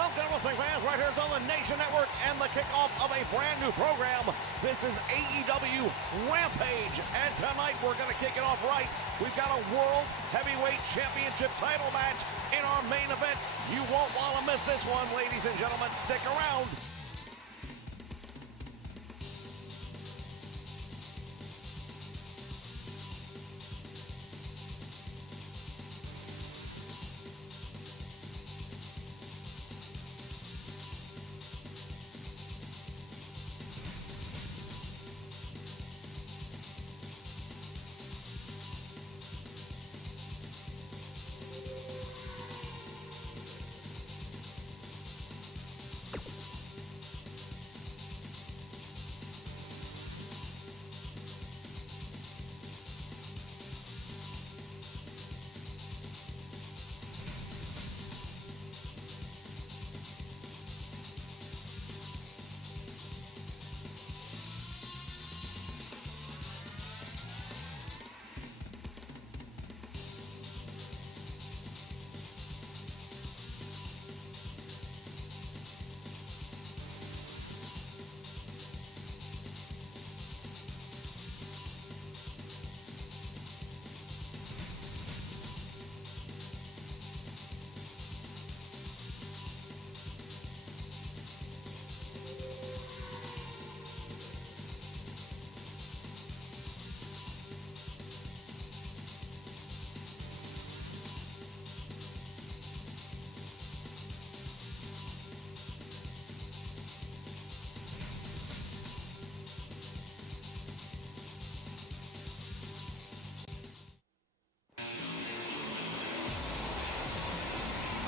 Welcome, wrestling fans, right here on the Nation Network and the kickoff of a brand new program. This is AEW Rampage, and tonight we're going to kick it off right. We've got a World Heavyweight Championship title match in our main event. You won't want to miss this one, ladies and gentlemen. Stick around.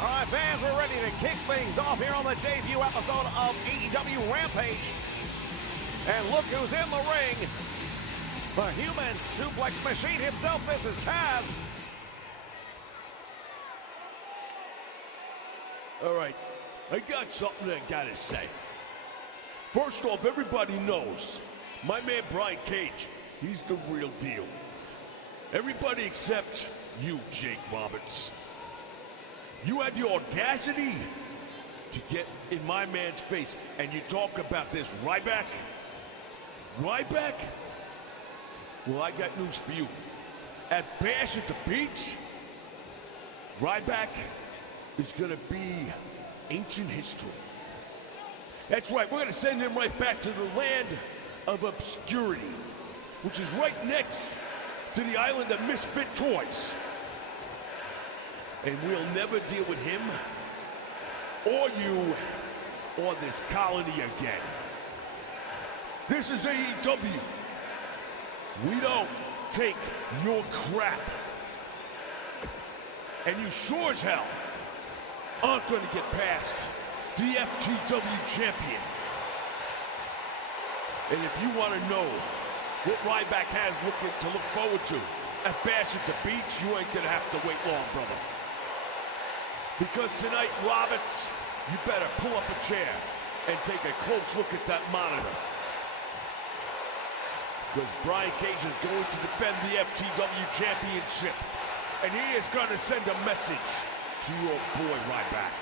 All right, fans, we're ready to kick things off here on the debut episode of AEW Rampage. And look who's in the ring. The human suplex machine himself. This is Taz. All right, I got something I gotta say. First off, everybody knows my man Brian Cage, he's the real deal. Everybody except you, Jake Roberts. You had the audacity to get in my man's face and you talk about this Ryback? Ryback? Well, I got news for you. At Bash at the Beach, Ryback is gonna be ancient history. That's right, we're gonna send him right back to the land of obscurity, which is right next to the island of misfit toys. And we'll never deal with him, or you, or this colony again. This is AEW. We don't take your crap. And you sure as hell aren't gonna get past the FTW champion. And if you wanna know what Ryback has to look forward to at Bash at the Beach, you ain't gonna have to wait long, brother. Because tonight, Roberts, you better pull up a chair and take a close look at that monitor. Because Brian Cage is going to defend the FTW Championship. And he is going to send a message to your boy Ryback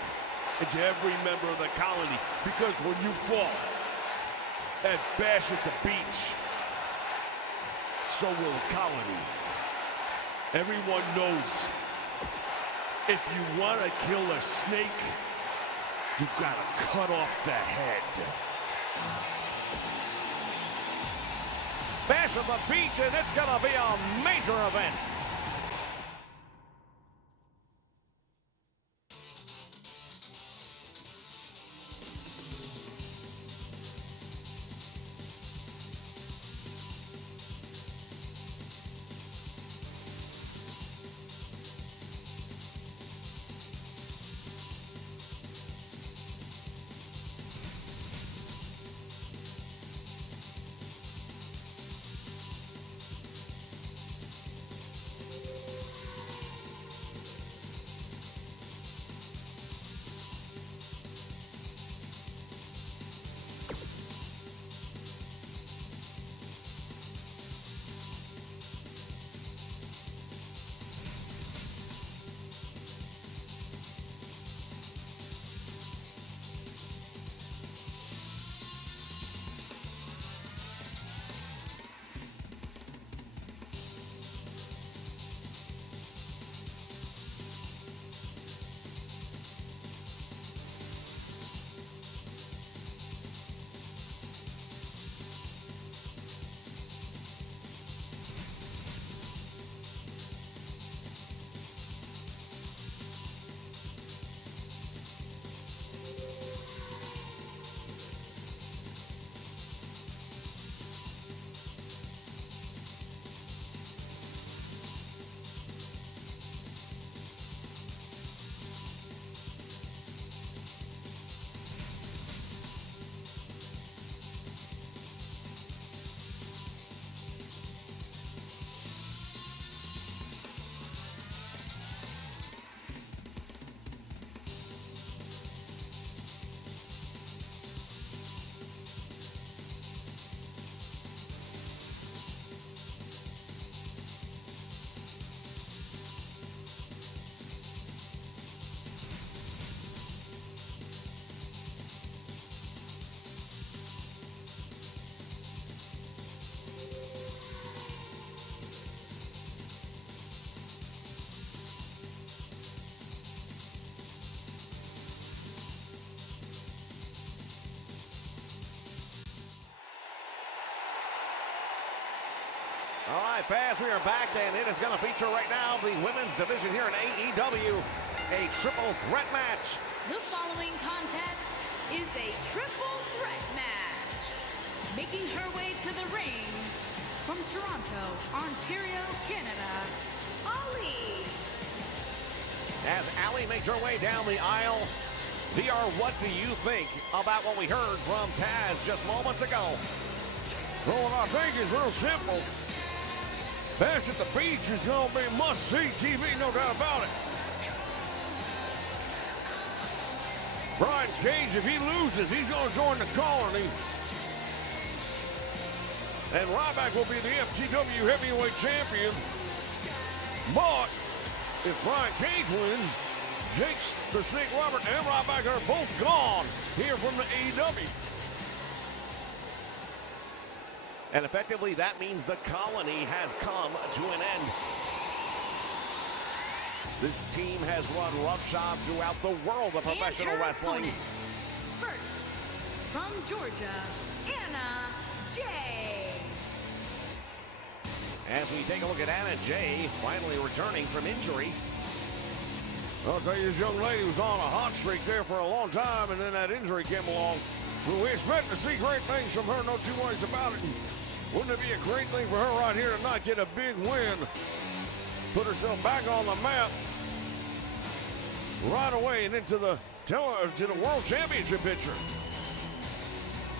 and to every member of the colony. Because when you fall at Bash at the Beach, so will the colony. Everyone knows if you want to kill a snake, you gotta cut off the head. Bash at the Beach, and it's gonna be a major event. fans, we are back, and it is going to feature right now the women's division here in AEW, a triple threat match. The following contest is a triple threat match. Making her way to the ring from Toronto, Ontario, Canada, Ali. As Ali makes her way down the aisle, VR, what do you think about what we heard from Taz just moments ago? Well, what I think is real simple. Bash at the Beach is going to be must-see TV, no doubt about it. Brian Cage, if he loses, he's going to join the colony. And Ryback will be the FTW Heavyweight Champion. But if Brian Cage wins, Jake the Snake Robert and Ryback are both gone here from the AEW. And effectively, that means the colony has come to an end. This team has run roughshod throughout the world of professional wrestling. First, from Georgia, Anna Jay. As we take a look at Anna Jay, finally returning from injury. I'll tell you, this young lady was on a hot streak there for a long time, and then that injury came along. Well, we expect to see great things from her, no two ways about it. And wouldn't it be a great thing for her right here to not get a big win? Put herself back on the map right away and into the World Championship picture.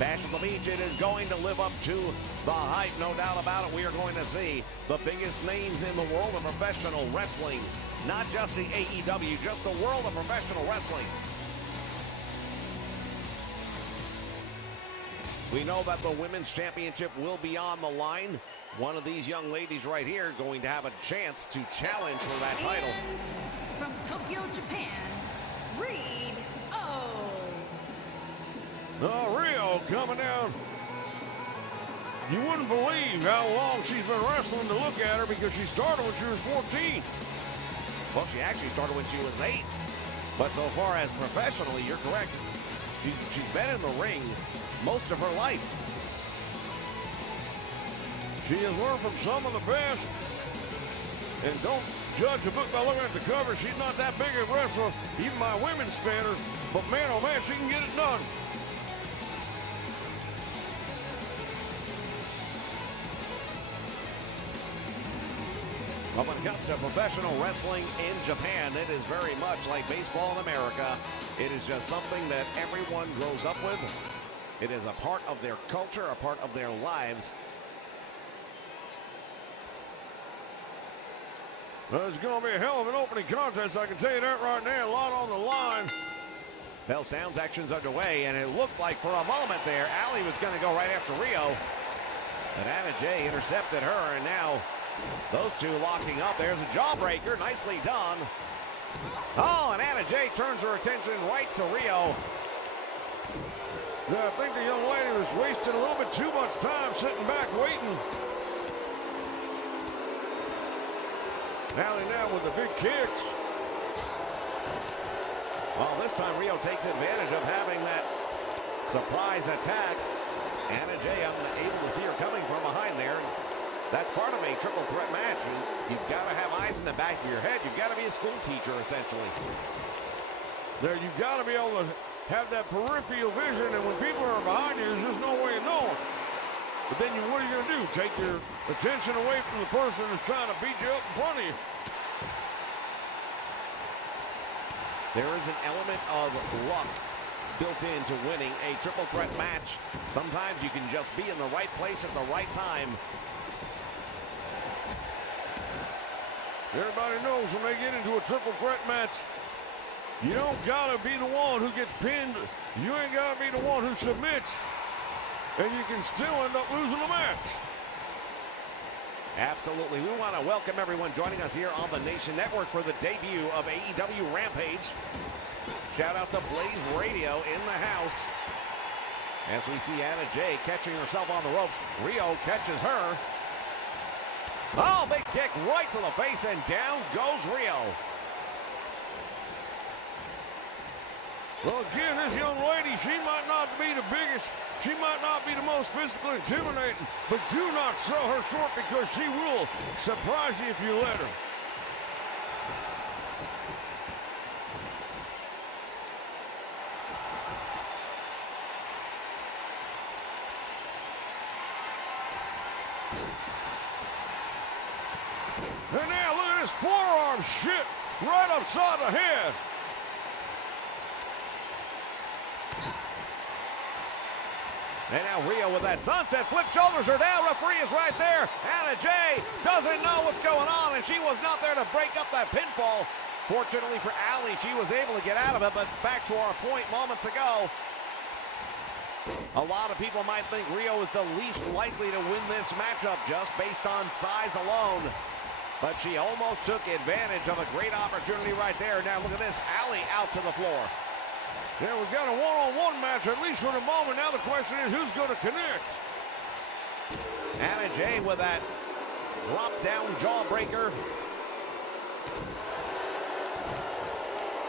Bash at the Beach, it is going to live up to the hype, no doubt about it. We are going to see the biggest names in the world of professional wrestling. Not just the AEW, just the world of professional wrestling. We know that the Women's Championship will be on the line. One of these young ladies right here going to have a chance to challenge for that title. And from Tokyo, Japan, Reed O. Rio coming down. You wouldn't believe how long she's been wrestling to look at her, because she started when she was 14. Well, she actually started when she was 8. But so far as professionally, you're correct. She's been in the ring most of her life. She has learned from some of the best. And don't judge a book by looking at the cover. She's not that big a wrestler, even by women's standard. But man, oh man, she can get it done. But when it comes to professional wrestling in Japan, it is very much like baseball in America. It is just something that everyone grows up with. It is a part of their culture, a part of their lives. Well, it's going to be a hell of an opening contest, I can tell you that right now. A lot on the line. Bell Sounds actions underway, and it looked like for a moment there, Ali was going to go right after Rio. But Anna Jay intercepted her, and now those two locking up. There's a jawbreaker, nicely done. Oh, and Anna Jay turns her attention right to Rio. Yeah, I think the young lady was wasting a little bit too much time sitting back waiting. Ali now with the big kicks. Well, this time Rio takes advantage of having that surprise attack. Anna Jay, I'm able to see her coming from behind there. That's part of a triple threat match. You've got to have eyes in the back of your head. You've got to be a school teacher, essentially. There, you've got to be able to have that peripheral vision, and when people are behind you, there's just no way of knowing. But then what are you going to do? Take your attention away from the person who's trying to beat you up in front of you. There is an element of luck built into winning a triple threat match. Sometimes you can just be in the right place at the right time. Everybody knows when they get into a triple threat match, you don't gotta be the one who gets pinned. You ain't gotta be the one who submits. And you can still end up losing the match. Absolutely. We want to welcome everyone joining us here on the Nation Network for the debut of AEW Rampage. Shout out to Blaze Radio in the house. As we see Anna Jay catching herself on the ropes. Rio catches her. Oh, big kick right to the face, and down goes Rio. Well, again, this young lady, she might not be the biggest, she might not be the most physically intimidating, but do not sell her short because she will surprise you if you let her. And now look at this forearm shit right upside the head. And now Rio with that sunset flip, shoulders are down, referee is right there. Anna Jay doesn't know what's going on, and she was not there to break up that pinfall. Fortunately for Allie, she was able to get out of it, but back to our point moments ago, a lot of people might think Rio is the least likely to win this matchup just based on size alone. But she almost took advantage of a great opportunity right there. Now look at this, Allie out to the floor. Yeah, we've got a one-on-one match, at least for the moment. Now the question is, who's going to connect? Anna Jay with that drop-down jawbreaker.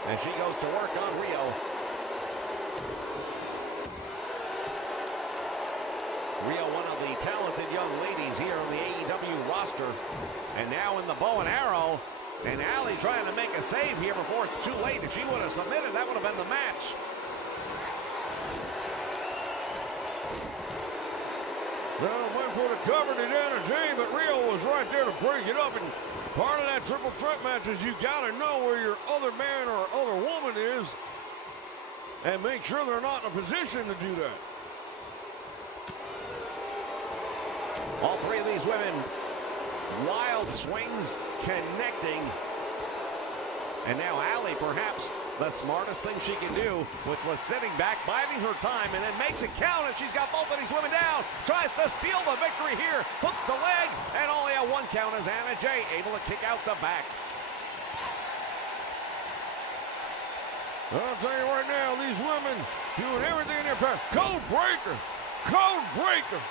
And she goes to work on Rio. Rio, one of the talented young ladies here on the AEW roster. And now in the bow and arrow. And Allie trying to make a save here before it's too late. If she would have submitted, that would have been the match. Well, went for the cover to Anna Jay, but Rio was right there to break it up. And part of that triple threat match is you got to know where your other man or other woman is and make sure they're not in a position to do that. All three of these women, wild swings connecting. And now Allie, perhaps the smartest thing she can do, which was sitting back, biding her time, and then makes it count as she's got both of these women down. Tries to steal the victory here, hooks the leg, and only a one count as Anna Jay able to kick out the back. I'll tell you right now, these women doing everything in their power. Code breaker! Code breaker!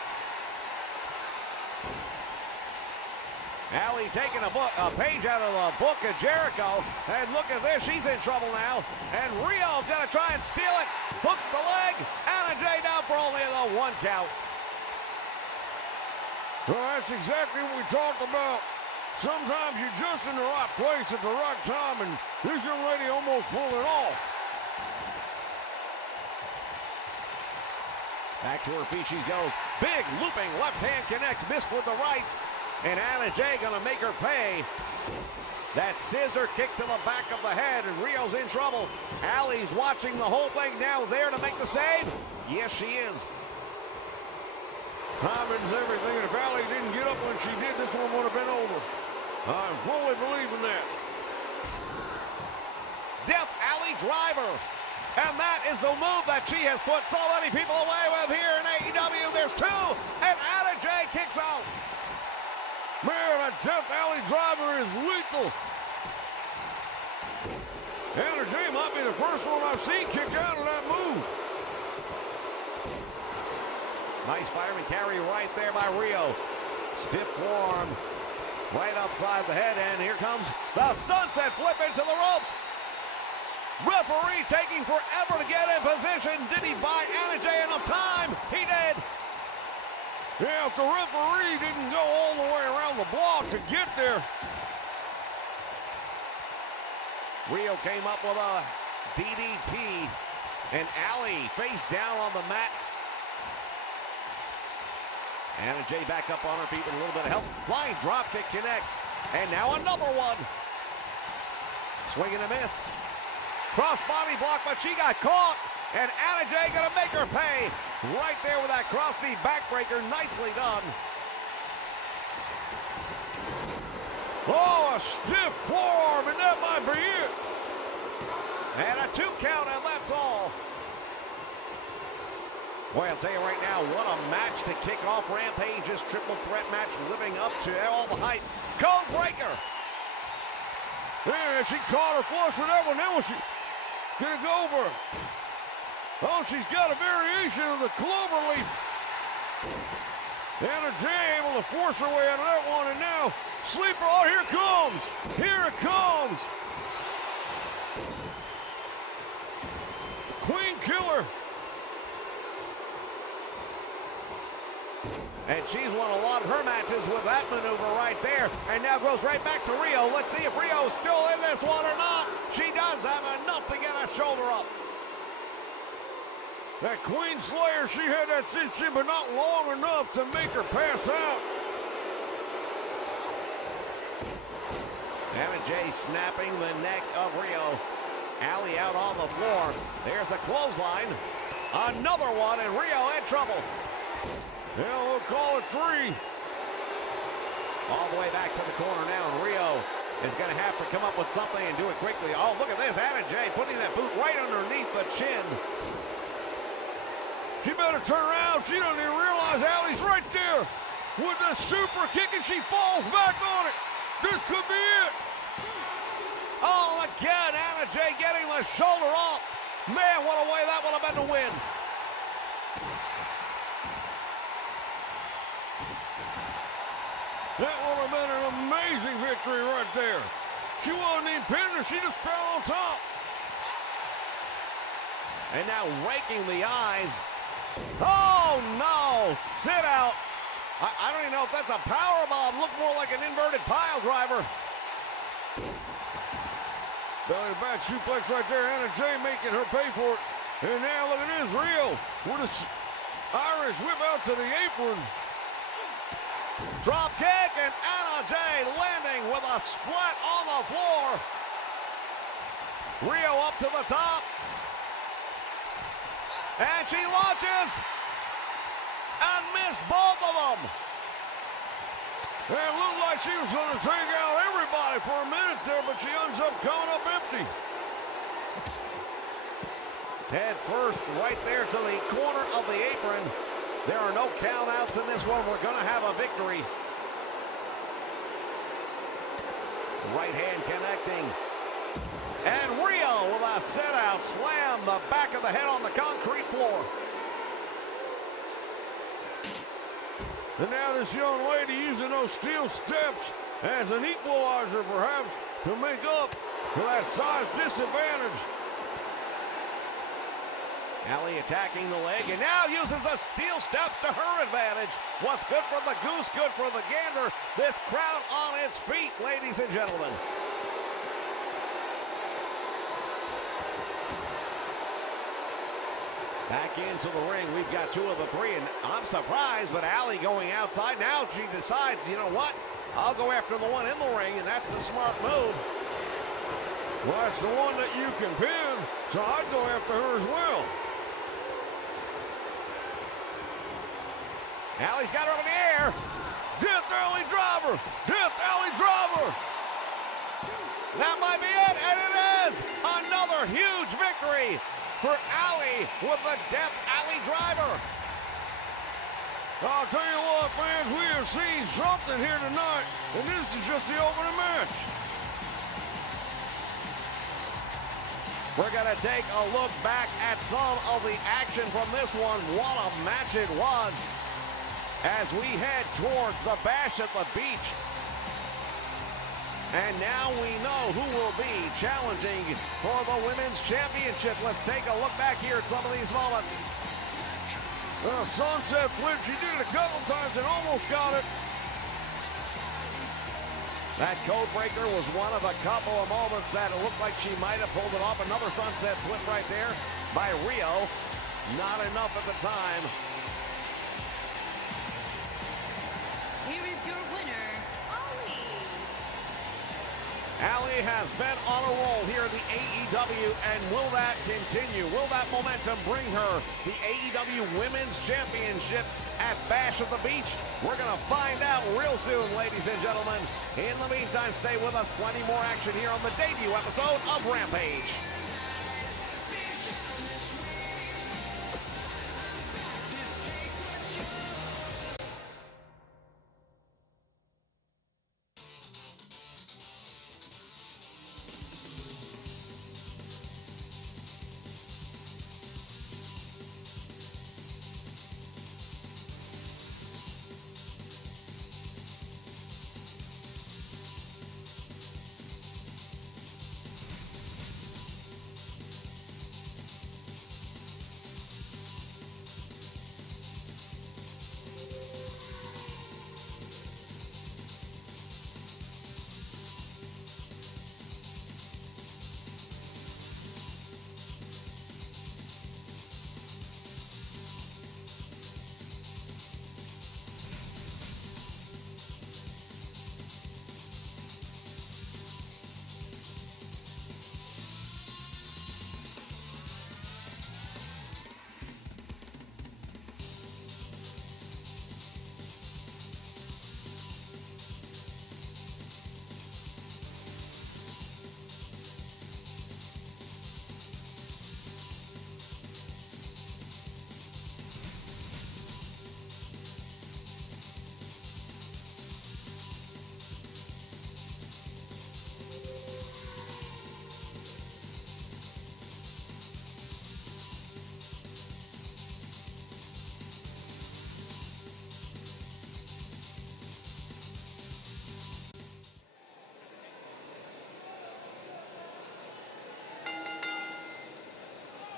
Allie taking a page out of the book of Jericho. And look at this, she's in trouble now. And Rio gonna try and steal it. Hooks the leg. Anna Jay down for only the one count. Well, that's exactly what we talked about. Sometimes you're just in the right place at the right time, and this young lady almost pulled it off. Back to her feet she goes. Big looping left hand connects, missed with the right. And Anna Jay gonna make her pay. That scissor kick to the back of the head, and Rio's in trouble. Allie's watching the whole thing now, there to make the save. Yes, she is. Timing's everything, and if Allie didn't get up when she did, this one would have been over. I fully believe in that. Death Alley driver. And that is the move that she has put so many people away with here in AEW. There's two, and Anna Jay kicks out. Man, that Death Alley driver is lethal. Anna Jay might be the first one I've seen kick out of that move. Nice fireman carry right there by Rio. Stiff forearm right upside the head, and here comes the sunset flip into the ropes. Referee taking forever to get in position. Did he buy Anna Jay enough time? He did. Yeah, if the referee didn't go all the way around the block to get there. Rio came up with a DDT, and Allie face down on the mat. Anna Jay back up on her feet with a little bit of help. Flying dropkick connects, and now another one. Swing and a miss. Cross body block, but she got caught. And Anna Jay gonna make her pay. Right there with that cross knee backbreaker. Nicely done. Oh, a stiff forearm, and that might be it. And a 2 count, and that's all. Boy, I'll tell you right now, what a match to kick off Rampage's triple threat match, living up to all the hype. Code breaker. Yeah, she caught her flush with that one. Now she gonna go over her. Oh, she's got a variation of the clover leaf. Anna Jay able to force her way out of that one, and now sleeper. Oh, here it comes. Here it comes. And she's won a lot of her matches with that maneuver right there. And now goes right back to Rio. Let's see if Rio's still in this one or not. She does have enough to get a shoulder up. That Queen Slayer, she had that cinch, but not long enough to make her pass out. Anna Jay snapping the neck of Rio. Allie out on the floor. There's a clothesline. Another one, and Rio in trouble. Yeah, we'll call it 3. All the way back to the corner now, and Rio is going to have to come up with something and do it quickly. Oh, look at this. Anna Jay putting that boot right underneath the chin. She better turn around. She doesn't even realize Allie's right there with the super kick, and she falls back on it. This could be it. Oh, again, Anna Jay getting the shoulder off. Man, what a way that would have been to win. That would have been an amazing victory right there. She wasn't even pinned her, she just fell on top. And now raking the eyes. Oh no, sit out. I don't even know if that's a power bomb. Looked more like an inverted pile driver. Belly to back suplex right there. Anna Jay making her pay for it. And now look at this, Rio with a Irish whip out to the apron. Drop kick, and Anna Jay landing with a split on the floor. Rio up to the top. And she launches and missed both of them. And it looked like she was going to take out everybody for a minute there, but she ends up coming up empty. Head first right there to the corner of the apron. There are no countouts in this one. We're going to have a victory. Right hand connecting. And Rio with a set out slam, the back of the head on the concrete floor. And now this young lady using those steel steps as an equalizer perhaps to make up for that size disadvantage. Allie attacking the leg, and now uses the steel steps to her advantage. What's good for the goose, good for the gander. This crowd on its feet, ladies and gentlemen. Back into the ring, we've got 2 of the 3, and I'm surprised, but Allie going outside. Now she decides, you know what? I'll go after the one in the ring, and that's the smart move. Well, that's the one that you can pin, so I'd go after her as well. Allie's got her up in the air. Death Alley driver. Death Alley driver. That might be it, and it is. Another huge victory for Allie with the Death Alley driver. I'll tell you what, fans, we have seen something here tonight, and this is just the opening match. We're going to take a look back at some of the action from this one. What a match it was as we head towards the Bash at the Beach. And now we know who will be challenging for the Women's Championship. Let's take a look back here at some of these moments. Sunset flip, she did it a couple times and almost got it. That code breaker was one of a couple of moments that it looked like she might have pulled it off. Another sunset flip right there by Rio. Not enough at the time. Here is your winner, Allie has been on a roll here in the AEW, and will that continue? Will that momentum bring her the AEW Women's Championship at Bash at the Beach? We're going to find out real soon, ladies and gentlemen. In the meantime, stay with us. Plenty more action here on the debut episode of Rampage.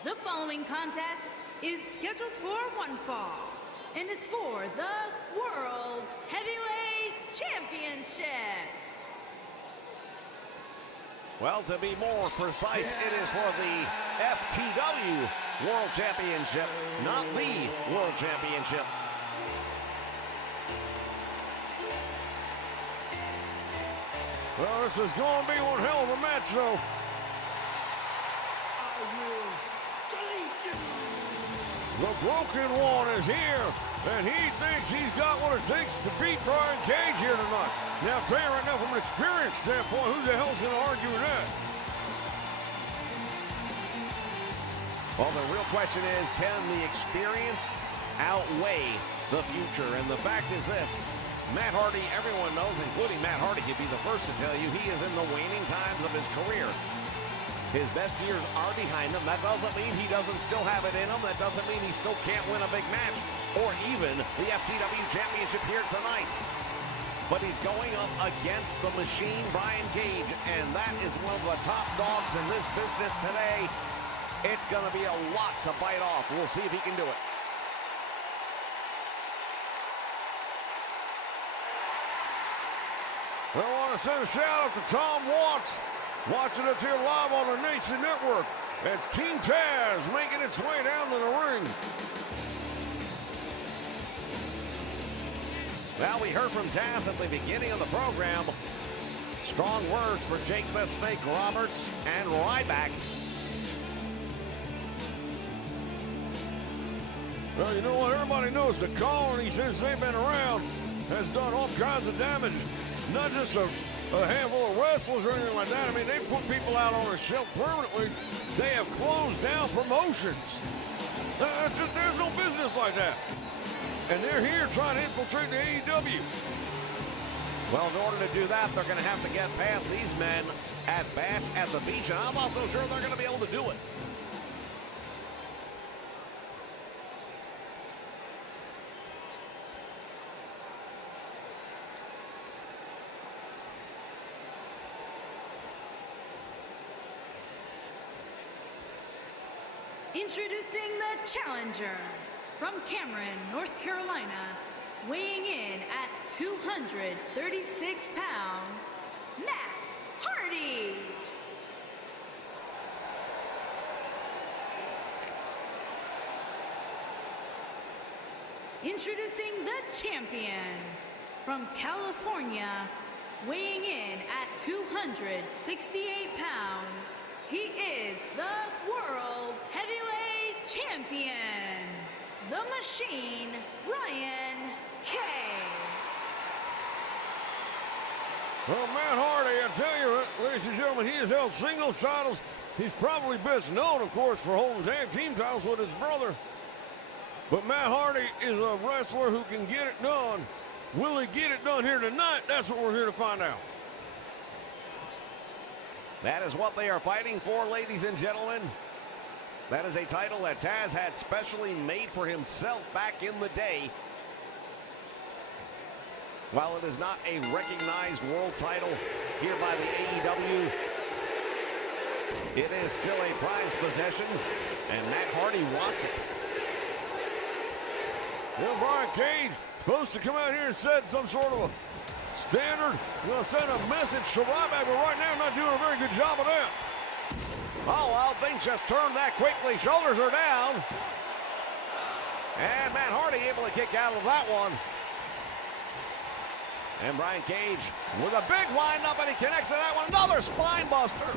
The following contest is scheduled for one fall and is for the World Heavyweight Championship. Well, to be more precise, it is for the FTW World Championship, not the World Championship. Well, this is going to be one hell of a match, though. I will delete you. The Broken One is here, and he thinks he's got what it takes to beat Brian Cage here tonight. Now, I'll tell you right now, from an experience standpoint, who the hell's going to argue with that? Well, the real question is, can the experience outweigh the future? And the fact is this, Matt Hardy, everyone knows, including Matt Hardy, he'd be the first to tell you he is in the waning times of his career. His best years are behind him. That doesn't mean he doesn't still have it in him. That doesn't mean he still can't win a big match or even the FTW Championship here tonight. But he's going up against the Machine, Brian Cage, and that is one of the top dogs in this business today. It's going to be a lot to bite off. We'll see if he can do it. I want to send a shout out to Tom Watts, watching us here live on the Nation Network. It's Team Taz making its way down to the ring. Well, we heard from Taz at the beginning of the program. Strong words for Jake the Snake Roberts and Ryback. Well, you know what? Everybody knows the Colony, since they've been around, has done all kinds of damage. Not just a handful of wrestlers or anything like that. I mean, they put people out on a shelf permanently. They have closed down promotions. There's no business like that. And they're here trying to infiltrate the AEW. Well, in order to do that, they're going to have to get past these men at Bash at the Beach, and I'm also sure they're going to be able to do it. Introducing the challenger from Cameron, North Carolina, weighing in at 236 pounds, Matt Hardy. Introducing the champion from California, weighing in at 268 pounds, he is the World Heavyweight Champion, the Machine, Brian Cage. Well, Matt Hardy, I tell you, ladies and gentlemen, he has held singles titles. He's probably best known, of course, for holding tag team titles with his brother. But Matt Hardy is a wrestler who can get it done. Will he get it done here tonight? That's what we're here to find out. That is what they are fighting for, ladies and gentlemen. That is a title that Taz had specially made for himself back in the day. While it is not a recognized world title here by the AEW, it is still a prized possession, and Matt Hardy wants it. Well, Brian Cage supposed to come out here and set some sort of a standard. We're going to send a message to Ryback, but right now not doing a very good job of that. Oh, well, things just turned that quickly. Shoulders are down. And Matt Hardy able to kick out of that one. And Brian Cage with a big wind-up, and he connects to that one. Another spine buster.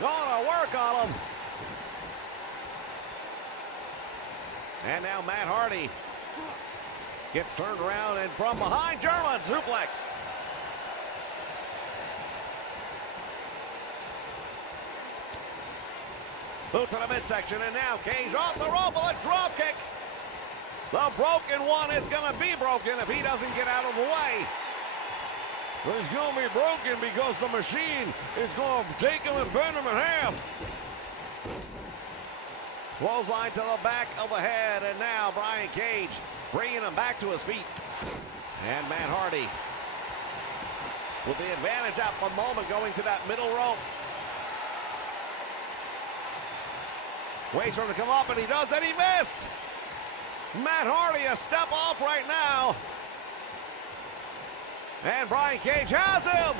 Gonna work on him. And now Matt Hardy gets turned around, and from behind, German suplex. Boot to the midsection, and now Cage off the rope with a drop kick. The Broken One is going to be broken if he doesn't get out of the way. But he's going to be broken because the Machine is going to take him and bend him in half. Clothesline to the back of the head, and now Brian Cage bringing him back to his feet. And Matt Hardy with the advantage at the moment, going to that middle rope. Waits for him to come up, and he does, and he missed. Matt Hardy a step off right now. And Brian Cage has him.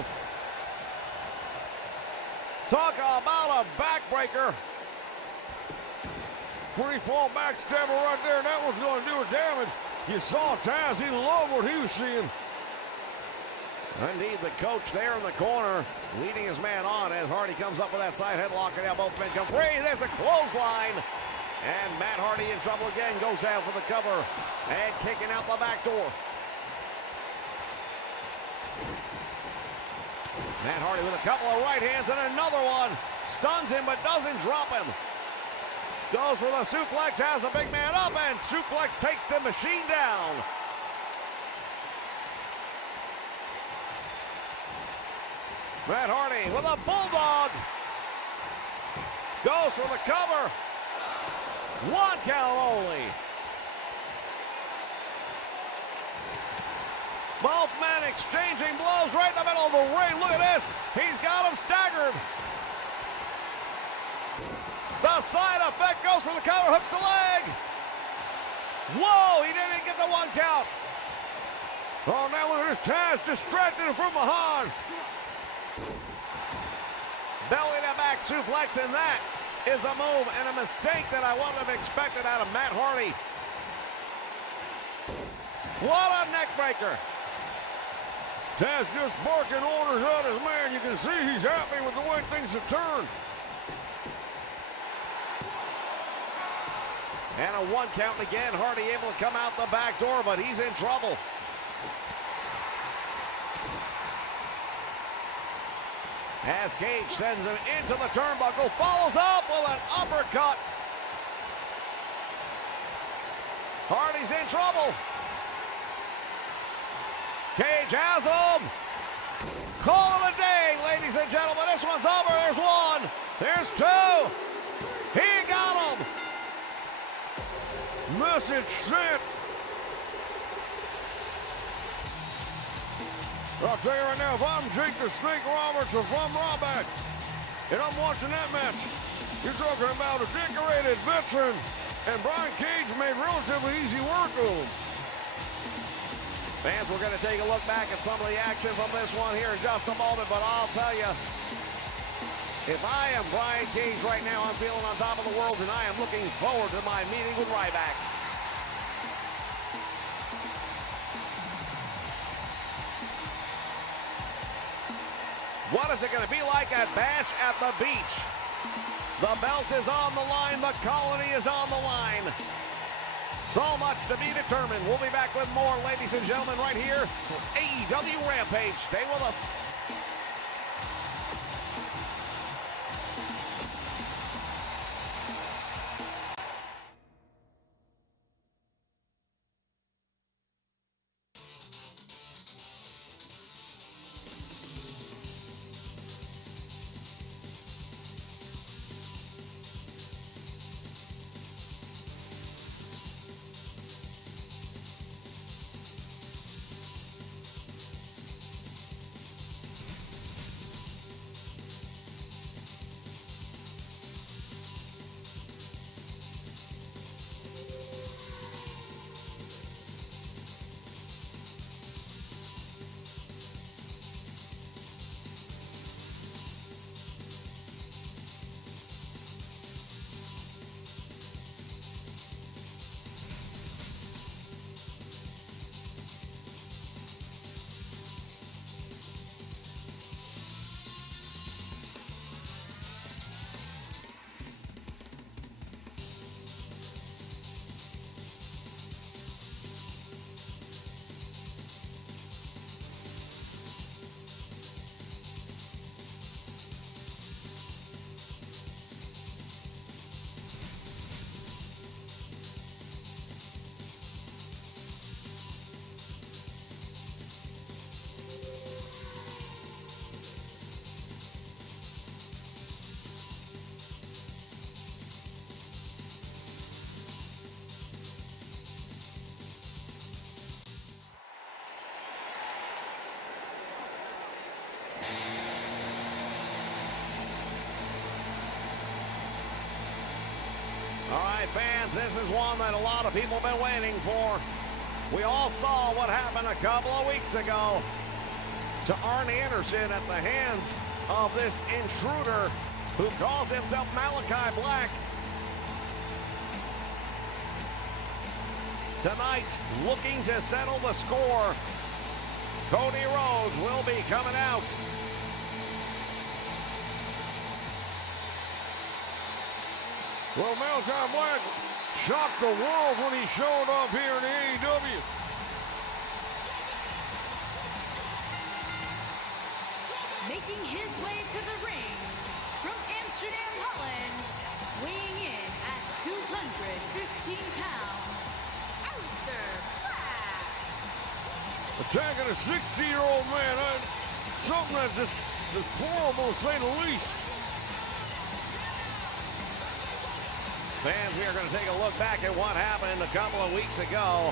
Talk about a backbreaker. Free fall backstabber right there, and that one's going to do her damage. You saw Taz, he loved what he was seeing. Indeed, the coach there in the corner, leading his man on as Hardy comes up with that side headlock, and now both men come free. There's the clothesline. And Matt Hardy in trouble again, goes down for the cover and kicking out the back door. Matt Hardy with a couple of right hands and another one. Stuns him but doesn't drop him. Goes for the suplex, has a big man up, and suplex takes the machine down. Matt Hardy with a bulldog. Goes for the cover. One count only. Both men exchanging blows right in the middle of the ring. Look at this. He's got him staggered. The side effect goes for the cover, hooks the leg. Whoa, he didn't get the one count. Oh, now look at this. Taz distracted him from behind. Belly to back suplex, and that is a move and a mistake that I wouldn't have expected out of Matt Hardy. What a neck breaker. Taz just barking orders at his man. You can see he's happy with the way things have turned. And a one count again. Hardy able to come out the back door, but he's in trouble. As Cage sends him into the turnbuckle, follows up with an uppercut. Hardy's in trouble. Cage has him. Call it a day, ladies and gentlemen. This one's over. There's one. There's two. He got him. Message sent. I'll tell you right now, if I'm Jake the Snake Roberts or if I'm Ryback and I'm watching that match, you're talking about a decorated veteran, and Brian Cage made relatively easy work of him. Fans, we're going to take a look back at some of the action from this one here in just a moment, but I'll tell you, if I am Brian Cage right now, I'm feeling on top of the world, and I am looking forward to my meeting with Ryback. What is it going to be like at Bash at the Beach? The belt is on the line. The colony is on the line. So much to be determined. We'll be back with more, ladies and gentlemen, right here for AEW Rampage. Stay with us. right, fans, this is one that a lot of people have been waiting for. We all saw what happened a couple of weeks ago to Arn Anderson at the hands of this intruder who calls himself Malachi Black. Tonight, looking to settle the score, Cody Rhodes will be coming out. Well, Malachi Black shocked the world when he showed up here in the AEW. Making his way to the ring from Amsterdam, Holland, weighing in at 215 pounds, Aleister Black. Attacking a 60-year-old man. Something that's just horrible to say the least. Fans, we are going to take a look back at what happened a couple of weeks ago.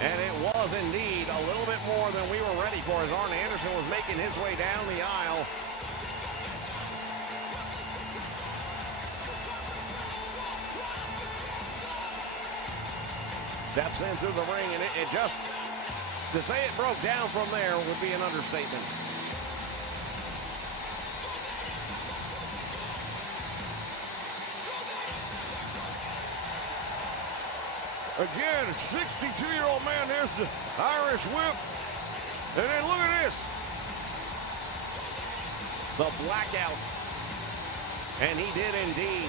And it was indeed a little bit more than we were ready for as Arn Anderson was making his way down the aisle. Steps into the ring, and it just, to say it broke down from there would be an understatement. Again, a 62-year-old man, there's the Irish whip. And then look at this. The blackout. And he did indeed.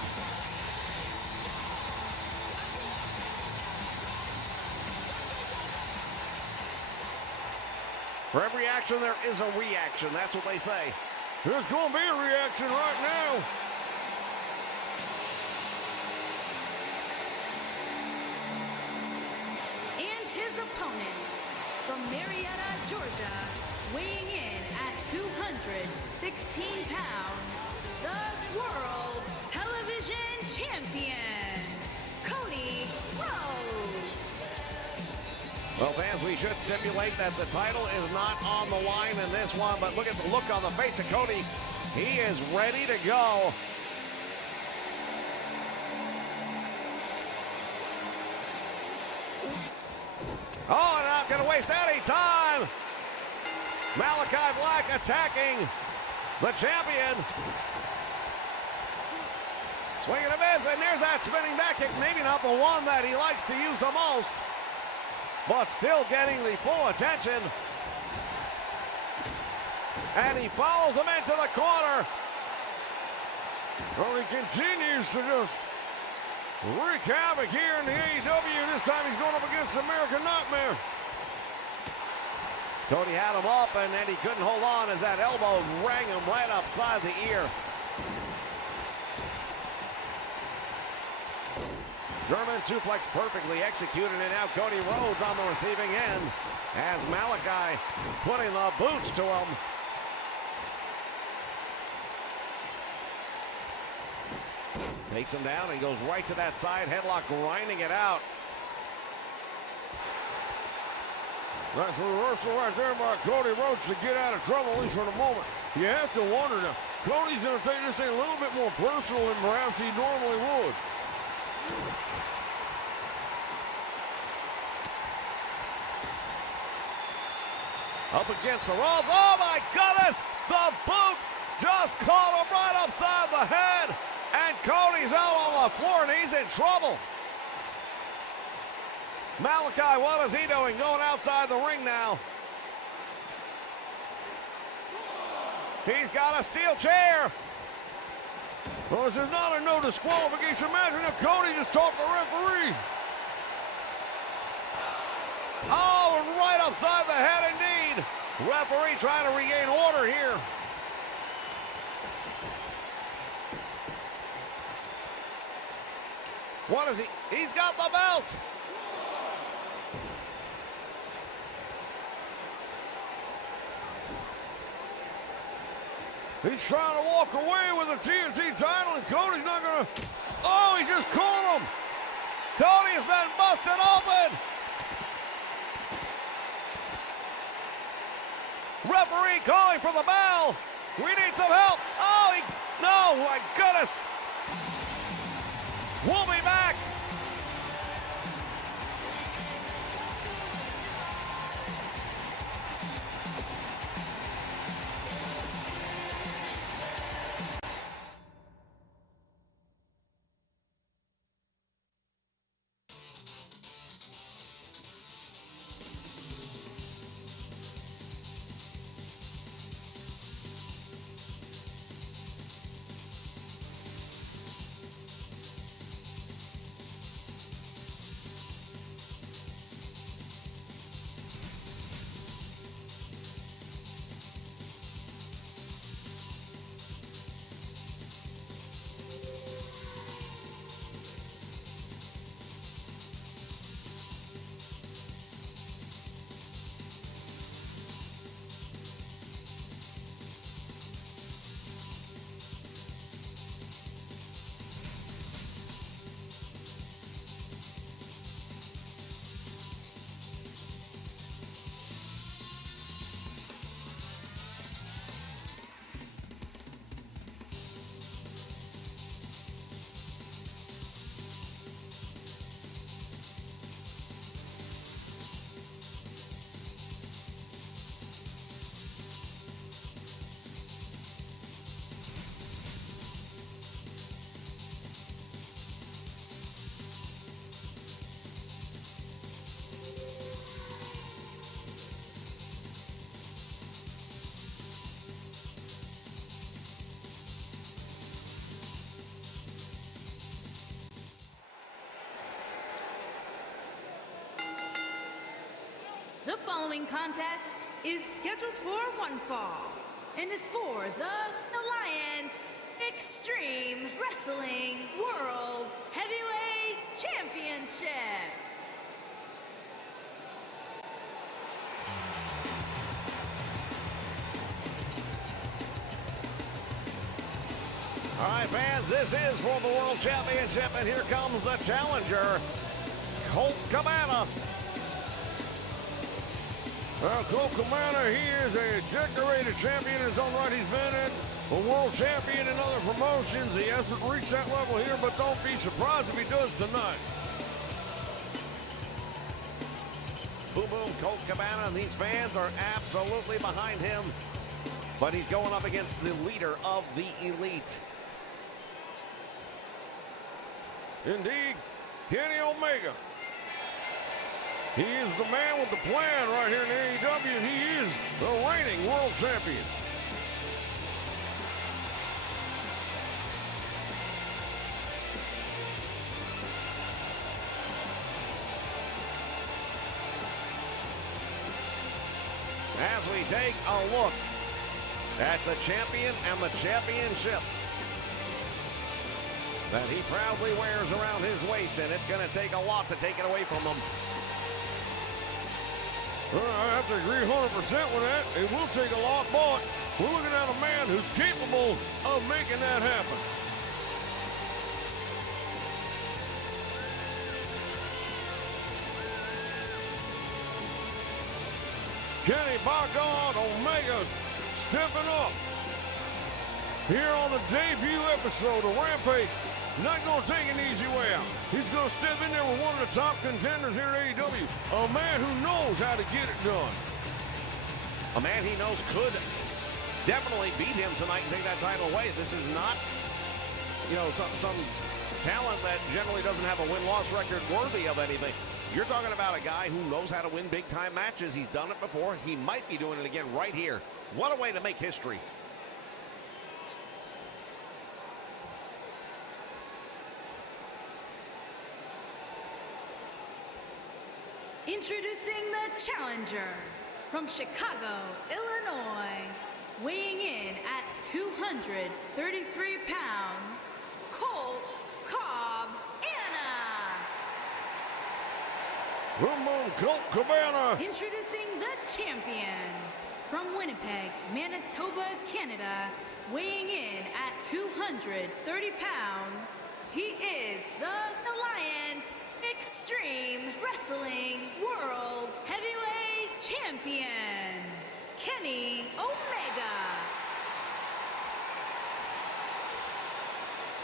For every action, there is a reaction. That's what they say. There's going to be a reaction right now. Opponent from Marietta, Georgia, weighing in at 216 pounds, the World Television Champion, Cody Rhodes. Well, fans, we should stipulate that the title is not on the line in this one, but look at the look on the face of Cody. He is ready to go. Oh, not going to waste any time. Malachi Black attacking the champion. Swing and a miss, and there's that spinning back kick. Maybe not the one that he likes to use the most, but still getting the full attention. And he follows him into the corner. Well, he continues to just wreak havoc here in the AEW. This time he's going up against American Nightmare. Cody had him up, and then he couldn't hold on as that elbow rang him right upside the ear. German suplex perfectly executed, and now Cody Rhodes on the receiving end as Malachi putting the boots to him. Takes him down and goes right to that side headlock, grinding it out. That's a reversal right there by Cody Rhodes to get out of trouble, at least for the moment. You have to wonder now. Cody's going to take this thing a little bit more personal than perhaps he normally would. Up against the ropes. Oh my goodness! The boot just caught him right upside the head. And Cody's out on the floor, and he's in trouble. Malachi, what is he doing? Going outside the ring now. He's got a steel chair. Well, this is not a no disqualification match. Now Cody just talked the referee. Oh, and right upside the head indeed. Referee trying to regain order here. What is he? He's got the belt. He's trying to walk away with the TNT title, and Cody's not going to... Oh, he just caught him. Cody's been busted open. Referee calling for the bell. We need some help. Oh, no, my goodness. We'll be back. The following contest is scheduled for one fall and is for the Alliance Extreme Wrestling World Heavyweight Championship. All right, fans, this is for the World Championship, and here comes the challenger, Colt Cabana. Colt Cabana, he is a decorated champion in his own right. He's been a world champion in other promotions. He hasn't reached that level here, but don't be surprised if he does tonight. Boom, boom, Colt Cabana. These fans are absolutely behind him, but he's going up against the leader of the Elite. Indeed, Kenny Omega. He is the man with the plan right here in AEW, and he is the reigning world champion. As we take a look at the champion and the championship that he proudly wears around his waist, and it's going to take a lot to take it away from him. I have to agree 100% with that. It will take a lot, but we're looking at a man who's capable of making that happen. Kenny, by God, Omega stepping up here on the debut episode of Rampage. Not going to take an easy way out. He's going to step in there with one of the top contenders here at AEW. A man who knows how to get it done. A man he knows could definitely beat him tonight and take that title away. This is not, some talent that generally doesn't have a win-loss record worthy of anything. You're talking about a guy who knows how to win big-time matches. He's done it before. He might be doing it again right here. What a way to make history. Introducing the challenger from Chicago, Illinois, weighing in at 233 pounds, Colt Cabana. Come on, Colt Cabana. Introducing the champion from Winnipeg, Manitoba, Canada, weighing in at 230 pounds, he is the Alliance Extreme Wrestling World Heavyweight Champion, Kenny Omega.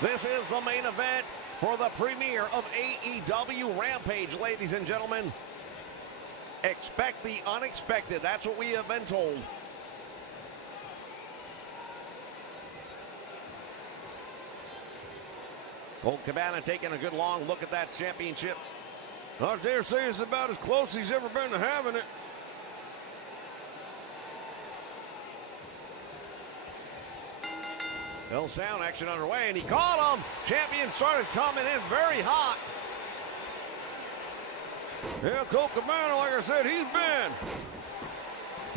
This is the main event. for the premiere of AEW Rampage, ladies and gentlemen. Expect the unexpected. That's what we have been told. Colt Cabana taking a good long look at that championship. I dare say it's about as close as he's ever been to having it. Bell sound action underway, and he caught him. Champion started coming in very hot. Yeah, Colt Cabana, like I said, he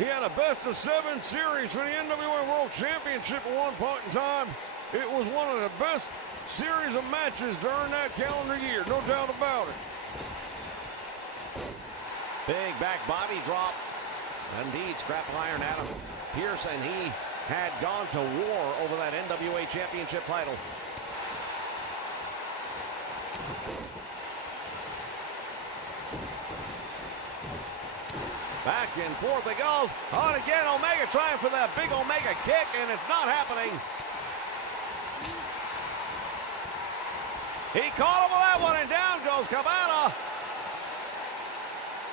had a best-of-7 series for the NWA World Championship at one point in time. It was one of the best series of matches during that calendar year, no doubt about it. Big back body drop. Indeed, scrap iron Adam Pearce, and he had gone to war over that NWA Championship title. Back and forth it goes. On again, Omega trying for that big Omega kick, and it's not happening. He caught him with that one, and down goes Cabana.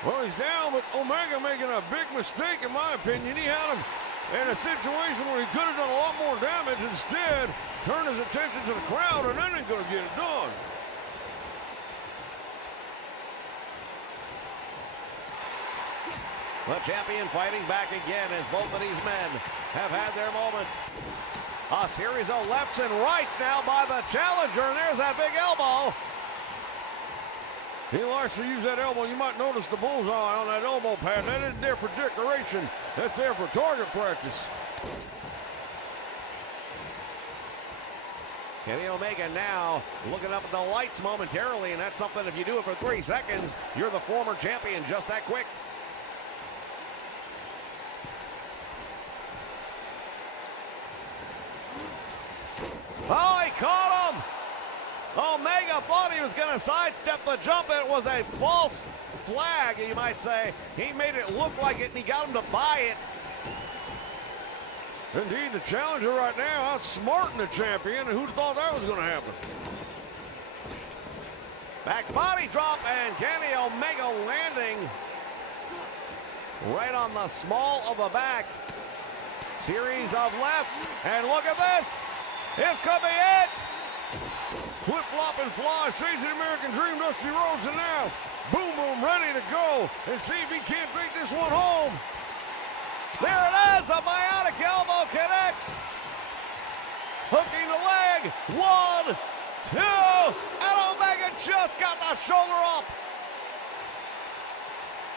Well, he's down, but Omega making a big mistake, in my opinion. He had him in a situation where he could have done a lot more damage. Instead, turned his attention to the crowd, and then ain't going to get it done. The champion fighting back again as both of these men have had their moments. A series of lefts and rights now by the challenger, and there's that big elbow. He likes to use that elbow. You might notice the bullseye on that elbow pad. That isn't there for decoration. That's there for target practice. Kenny Omega now looking up at the lights momentarily, and that's something, if you do it for 3 seconds, you're the former champion just that quick. Oh, he caught him! Omega thought he was going to sidestep the jump, and it was a false flag, you might say. He made it look like it, and he got him to buy it. Indeed, the challenger right now outsmarting the champion, and who'd have thought that was going to happen? Back body drop, and Kenny Omega landing right on the small of the back. Series of lefts, and look at this. This could be it. Flip-flop and fly, shades of the American Dream, Dusty Rhodes, and now Boom Boom ready to go and see if he can't take this one home. There it is, the bionic elbow connects. Hooking the leg, 1, 2, and Omega just got the shoulder up.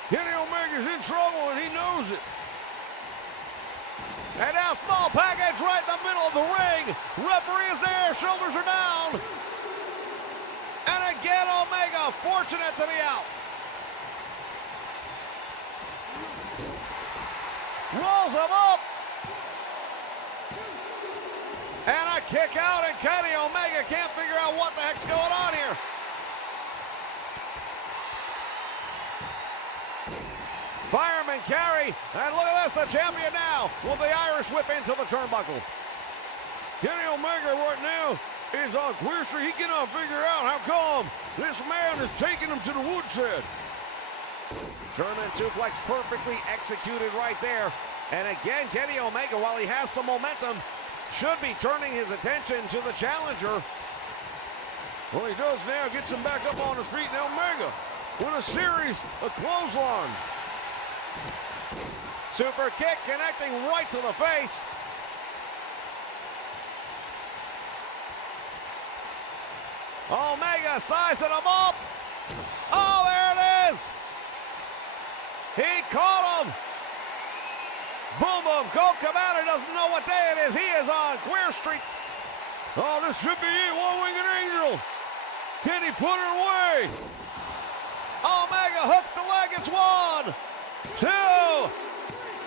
Kenny Omega's in trouble, and he knows it. And now small package right in the middle of the ring. Referee is there, shoulders are down. And again, Omega fortunate to be out. Rolls him up. And a kick out, and Kenny Omega can't figure out what the heck's going on here. Fireman carry, and look at this, the champion now with the Irish whip into the turnbuckle. Kenny Omega right now is on Queer Street. He cannot figure out how come this man is taking him to the woodshed. German suplex perfectly executed right there. And again, Kenny Omega, while he has some momentum, should be turning his attention to the challenger. Well, he does now, gets him back up on his feet. Now Omega with a series of clotheslines. Super kick connecting right to the face. Omega sizing him up. Oh, there it is. He caught him. Boom, boom. Colt Cabana doesn't know what day it is. He is on Queer Street. Oh, this should be it. One-winged angel. Can he put it away? Omega hooks the leg. It's 1, 2.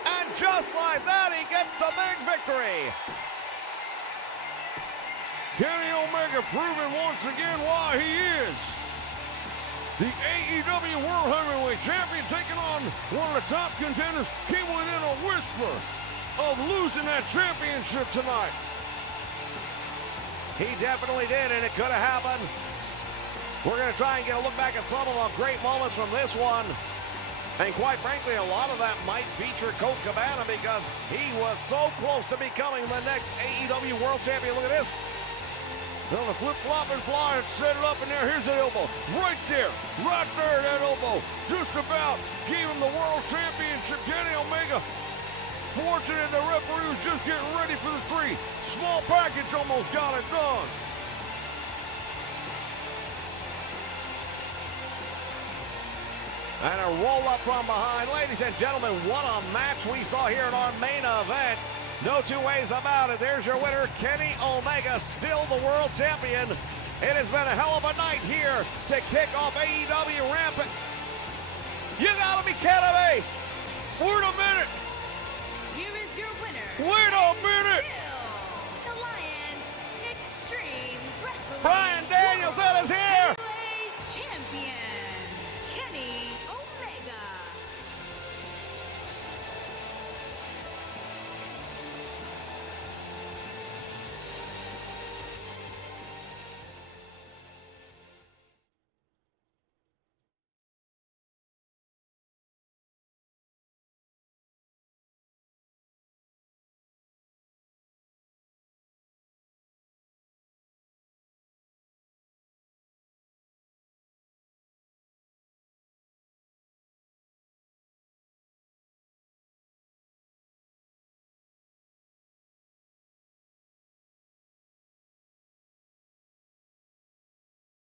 And just like that, he gets the big victory. Kenny Omega proving once again why he is the AEW World Heavyweight Champion, taking on one of the top contenders. Came within a whisper of losing that championship tonight. He definitely did, and it could have happened We're going to try and get a look back at some of the great moments from this one. And quite frankly, a lot of that might feature Colt Cabana because he was so close to becoming the next AEW World Champion. Look at this. On the flip-flop and fly and set it up in there. Here's the elbow. Right there. Right there, that elbow. Just about gave him the World Championship. Kenny Omega. Fortunate the referee was just getting ready for the 3. Small package almost got it done. And a roll-up from behind. Ladies and gentlemen, what a match we saw here in our main event. No two ways about it. There's your winner, Kenny Omega, still the world champion. It has been a hell of a night here to kick off AEW Rampage. You gotta be kidding me! Wait a minute! Here is your winner. Wait a minute! Alliance Extreme Wrestling. Brian